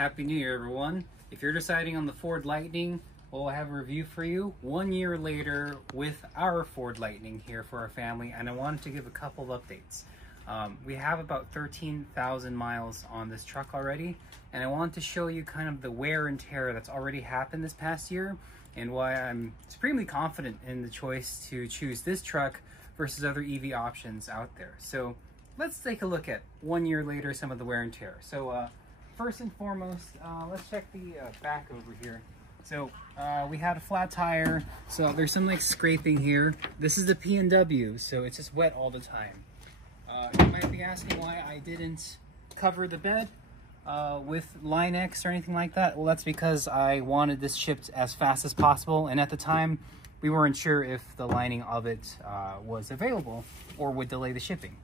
Happy New Year, everyone. If you're deciding on the Ford Lightning, we'll have a review for you 1 year later with our Ford Lightning here for our family, and I wanted to give a couple of updates. We have about 13,000 miles on this truck already, and I want to show you kind of the wear and tear that's already happened this past year and why I'm supremely confident in the choice to choose this truck versus other EV options out there. So let's take a look at 1 year later some of the wear and tear. So first and foremost, let's check the back over here. So we had a flat tire, so there's some like scraping here. This is the P&W, so it's just wet all the time. You might be asking why I didn't cover the bed with Line-X or anything like that. Well, that's because I wanted this shipped as fast as possible, and at the time we weren't sure if the lining of it was available or would delay the shipping.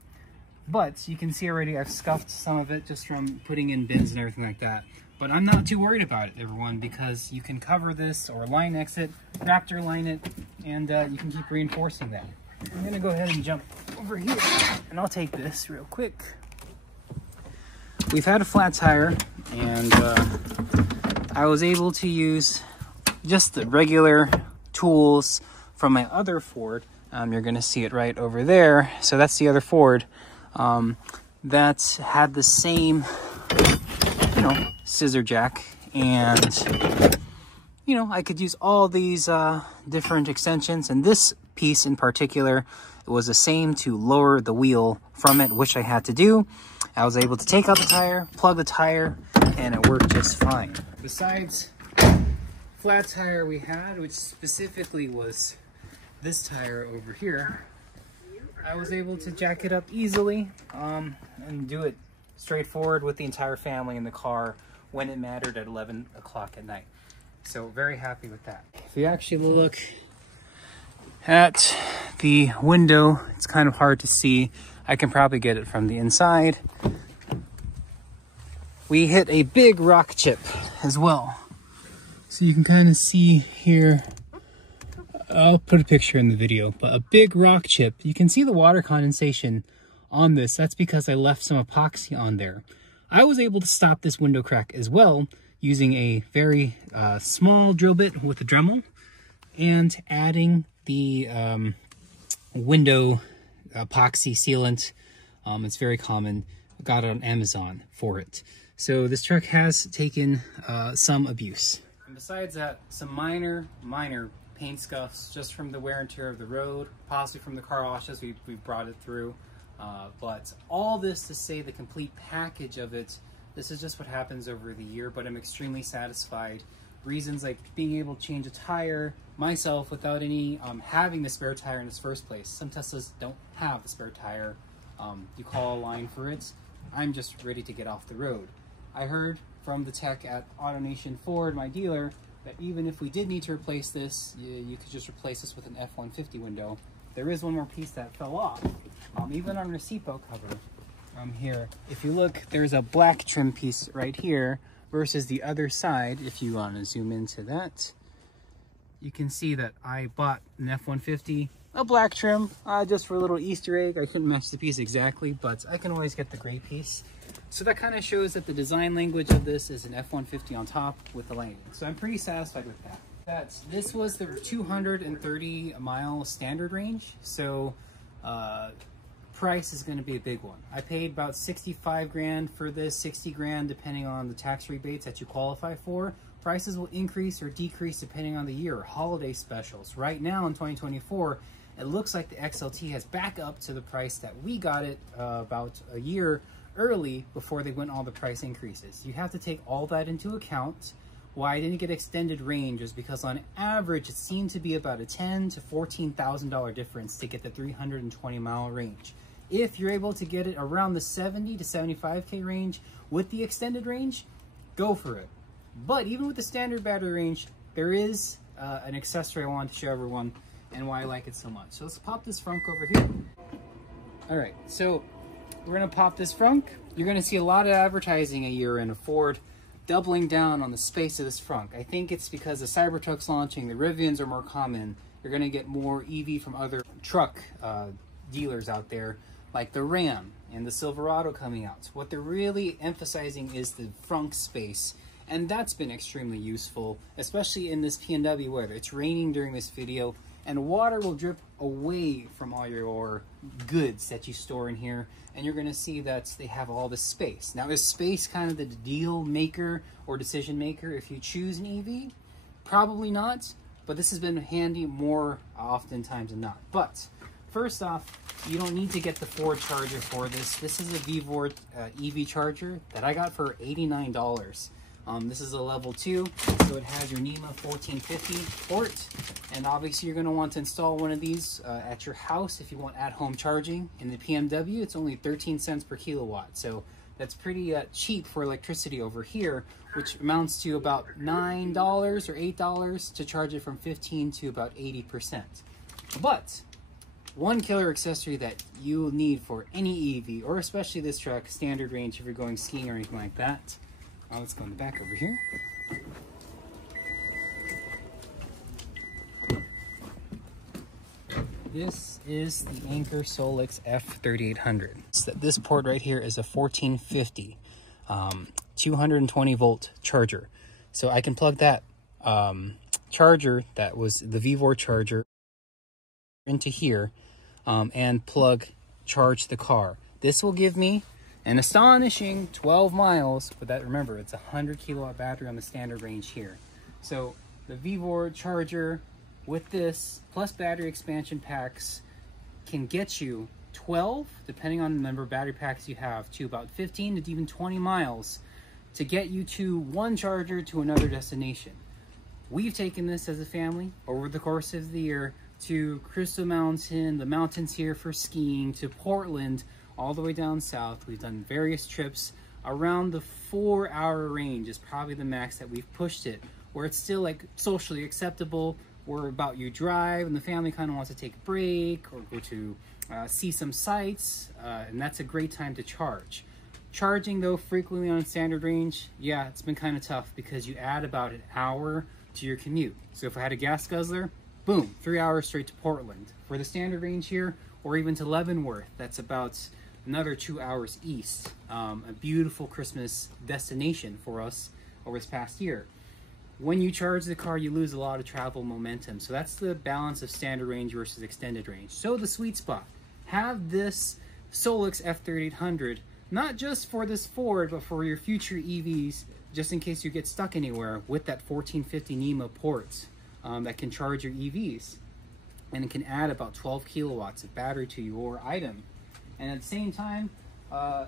But you can see already I've scuffed some of it just from putting in bins and everything like that. But I'm not too worried about it, everyone, because you can cover this or Line-X it, Raptor line it, and you can keep reinforcing that. I'm gonna go ahead and jump over here, and I'll take this real quick. We've had a flat tire, and I was able to use just the regular tools from my other Ford. You're gonna see it right over there. So that's the other Ford that had the same, scissor jack, and I could use all these different extensions, and this piece in particular, it was the same to lower the wheel from it, which I had to do. I was able to take out the tire, plug the tire, and it worked just fine. Besides flat tire we had, which specifically was this tire over here, I was able to jack it up easily and do it straightforward with the entire family in the car when it mattered at 11 o'clock at night. So very happy with that. If you actually look at the window, it's kind of hard to see. I can probably get it from the inside. We hit a big rock chip as well. So you can kind of see here, I'll put a picture in the video, but a big rock chip. You can see the water condensation on this. That's because I left some epoxy on there. I was able to stop this window crack as well using a very small drill bit with a Dremel and adding the window epoxy sealant. It's very common. I got it on Amazon for it. So this truck has taken some abuse. And besides that, some minor paint scuffs just from the wear and tear of the road, possibly from the car washes we've brought it through. But all this to say the complete package of it, this is just what happens over the year, but I'm extremely satisfied. Reasons like being able to change a tire myself without any having the spare tire in its first place. Some Teslas don't have the spare tire. You call a line for it. I'm just ready to get off the road. I heard from the tech at AutoNation Ford, my dealer, that even if we did need to replace this, you could just replace this with an F-150 window. There is one more piece that fell off, even on our seatbelt cover here. If you look, there's a black trim piece right here versus the other side. If you want to zoom into that, you can see that I bought an F-150, a black trim, just for a little Easter egg. I couldn't match the piece exactly, but I can always get the gray piece. So that kind of shows that the design language of this is an F-150 on top with the Lightning. So I'm pretty satisfied with that. This was the 230 mile standard range, so price is going to be a big one. I paid about 65 grand for this, 60 grand depending on the tax rebates that you qualify for. Prices will increase or decrease depending on the year. Holiday specials. Right now in 2024, it looks like the XLT has back up to the price that we got it about a year early before they went all the price increases. You have to take all that into account. Why I didn't get extended range is because on average it seemed to be about a $10,000 to $14,000 difference to get the 320 mile range. If you're able to get it around the 70 to 75K range with the extended range, go for it. But even with the standard battery range, there is an accessory I wanted to show everyone and why I like it so much. So let's pop this Frunk over here. All right, so we're gonna pop this Frunk. You're gonna see a lot of advertising a year in a Ford doubling down on the space of this Frunk. I think it's because the Cybertruck's launching, the Rivians are more common. You're gonna get more EV from other truck dealers out there, like the Ram, and the Silverado coming out. What they're really emphasizing is the frunk space, and that's been extremely useful, especially in this PNW weather. It's raining during this video, and water will drip away from all your goods that you store in here, and you're gonna see that they have all the space. Now, is space kind of the deal maker or decision maker if you choose an EV? Probably not, but this has been handy more oftentimes than not. But first off, you don't need to get the Ford charger for this. This is a VVOR EV charger that I got for $89. This is a level 2, so it has your NEMA 1450 port, and obviously you're going to want to install one of these at your house if you want at-home charging. In the PMW, it's only 13 cents per kilowatt, so that's pretty cheap for electricity over here, which amounts to about $9 or $8 to charge it from 15 to about 80%. But one killer accessory that you'll need for any EV, or especially this truck, standard range if you're going skiing or anything like that. Let's go in the back over here. This is the Anker Solix F3800. So this port right here is a 1450, 220 volt charger. So I can plug that charger that was the VVOR charger into here and charge the car. This will give me an astonishing 12 miles, but that, remember, it's a 100 kilowatt battery on the standard range here. So the VVOR charger with this plus battery expansion packs can get you 12, depending on the number of battery packs you have, to about 15 to even 20 miles to get you to one charger to another destination. We've taken this as a family over the course of the year to Crystal Mountain, the mountains here for skiing, to Portland, all the way down south. We've done various trips. Around the 4-hour range is probably the max that we've pushed it, where it's still like socially acceptable, where about you drive and the family kind of wants to take a break or go to see some sights, and that's a great time to charge. Charging though frequently on standard range, yeah, it's been kind of tough because you add about an hour to your commute. So if I had a gas guzzler, boom, 3 hours straight to Portland. For the standard range here, or even to Leavenworth, that's about another 2 hours east. A beautiful Christmas destination for us over this past year. When you charge the car, you lose a lot of travel momentum. So that's the balance of standard range versus extended range. So the sweet spot, have this Solix F3800, not just for this Ford, but for your future EVs, just in case you get stuck anywhere, with that 1450 NEMA port that can charge your EVs. And it can add about 12 kilowatts of battery to your item. And at the same time,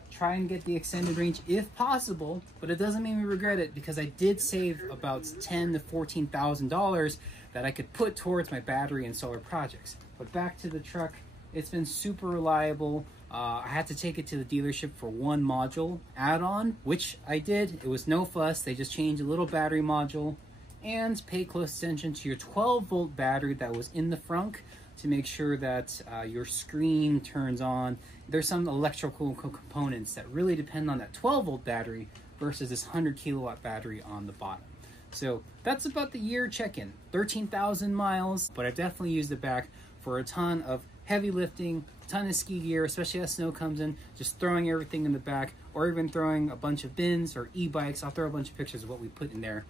try and get the extended range if possible, but it doesn't make me regret it because I did save about $10,000 to $14,000 that I could put towards my battery and solar projects. But back to the truck, it's been super reliable. I had to take it to the dealership for one module add-on, which I did. It was no fuss. They just changed a little battery module, and pay close attention to your 12-volt battery that was in the Frunk to make sure that your screen turns on. There's some electrical components that really depend on that 12-volt battery versus this 100 kilowatt battery on the bottom. So that's about the year check-in. 13,000 miles, but I definitely used it back for a ton of heavy lifting, a ton of ski gear, especially as snow comes in, just throwing everything in the back, or even throwing a bunch of bins or e-bikes. I'll throw a bunch of pictures of what we put in there.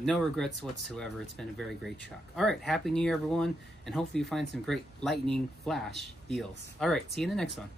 No regrets whatsoever. It's been a very great truck. All right, Happy New Year, everyone, and hopefully you find some great lightning flash deals. All right, see you in the next one.